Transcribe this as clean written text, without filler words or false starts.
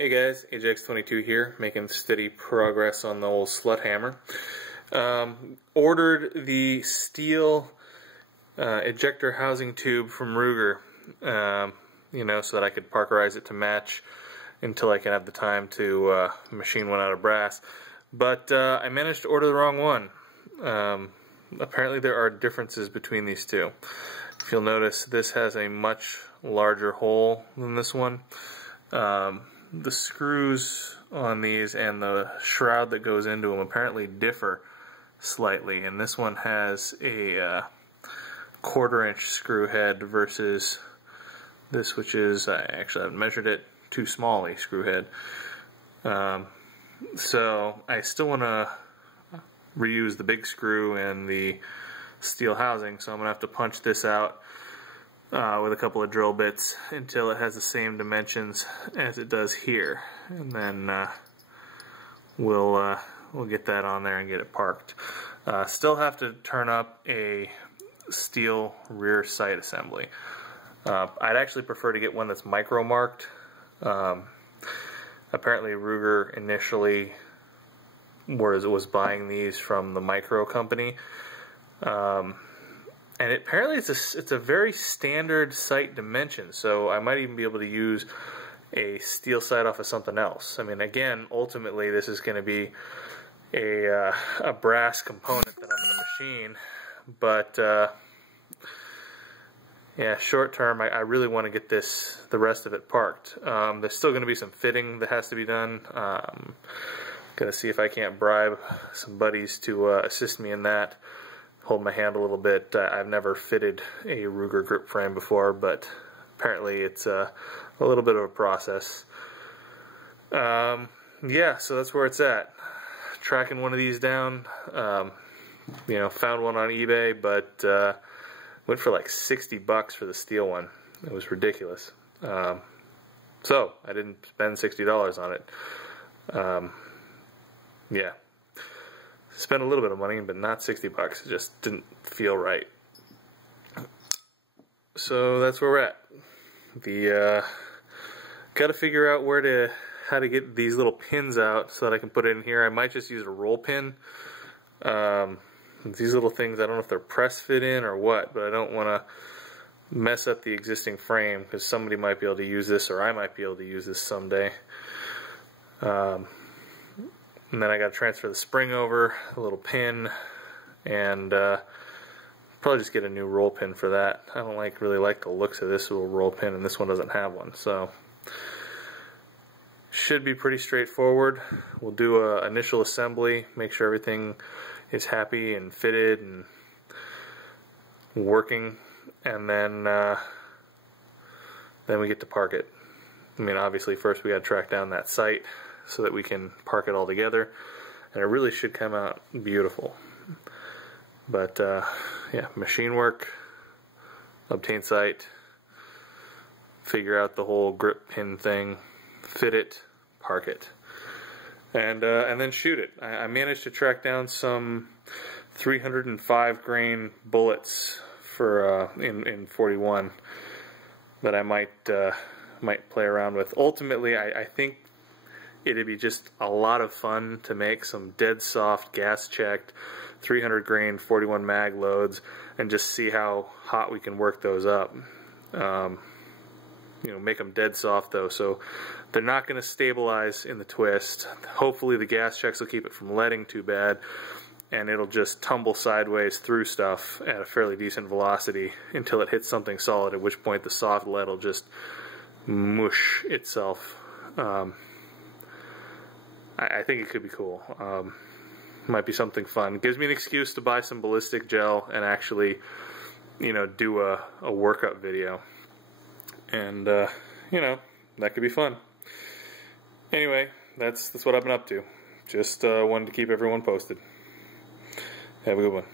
Hey guys, AJAX22 here, making steady progress on the old SlutHammer. Ordered the steel ejector housing tube from Ruger, so that I could parkerize it to match until I can have the time to machine one out of brass. But I managed to order the wrong one. Apparently there are differences between these two. If you'll notice, this has a much larger hole than this one. The screws on these and the shroud that goes into them apparently differ slightly, and this one has a 1/4 inch screw head versus this, which is, I actually haven't measured it, too small a screw head. So I still want to reuse the big screw and the steel housing, so I'm going to have to punch this out with a couple of drill bits until it has the same dimensions as it does here, and then we'll get that on there and get it parked. Still have to turn up a steel rear sight assembly. I'd actually prefer to get one that's micro marked. Apparently Ruger initially was buying these from the Micro company. And apparently it's a very standard sight dimension, so I might even be able to use a steel sight off of something else. I mean, again, ultimately this is going to be a brass component that I'm going to machine, but yeah, short term I really want to get the rest of it parked. There's still going to be some fitting that has to be done. Going to see if I can't bribe some buddies to assist me in that. Hold my hand a little bit. I've never fitted a Ruger grip frame before, but apparently it's a little bit of a process. Yeah, so that's where it's at. Tracking one of these down. Found one on eBay, but went for like $60 for the steel one. It was ridiculous. So I didn't spend $60 on it. Yeah. Spent a little bit of money, but not $60. It just didn't feel right. So that's where we're at. Got to figure out how to get these little pins out so that I can put it in here. I might just use a roll pin. These little things, I don't know if they're press fit in or what, but I don't want to mess up the existing frame because somebody might be able to use this, or I might be able to use this someday. And then I got to transfer the spring over, a little pin, and probably just get a new roll pin for that. I don't really like the looks of this little roll pin, and this one doesn't have one. So should be pretty straightforward. We'll do an initial assembly, make sure everything is happy and fitted and working, and then we get to park it. I mean, obviously first we got to track down that site so that we can park it all together, and it really should come out beautiful. But yeah, machine work, obtain site, figure out the whole grip pin thing, fit it, park it, and then shoot it. I managed to track down some 305 grain bullets for in 41 that I might play around with. Ultimately, I think it'd be just a lot of fun to make some dead soft, gas checked 300 grain 41 mag loads and just see how hot we can work those up. Make them dead soft though, so they're not going to stabilize in the twist. Hopefully the gas checks will keep it from leading too bad, and it'll just tumble sideways through stuff at a fairly decent velocity until it hits something solid, at which point the soft lead will just mush itself. I think it could be cool. Might be something fun. Gives me an excuse to buy some ballistic gel and actually, do a workup video. And, that could be fun. Anyway, that's what I've been up to. Just wanted to keep everyone posted. Have a good one.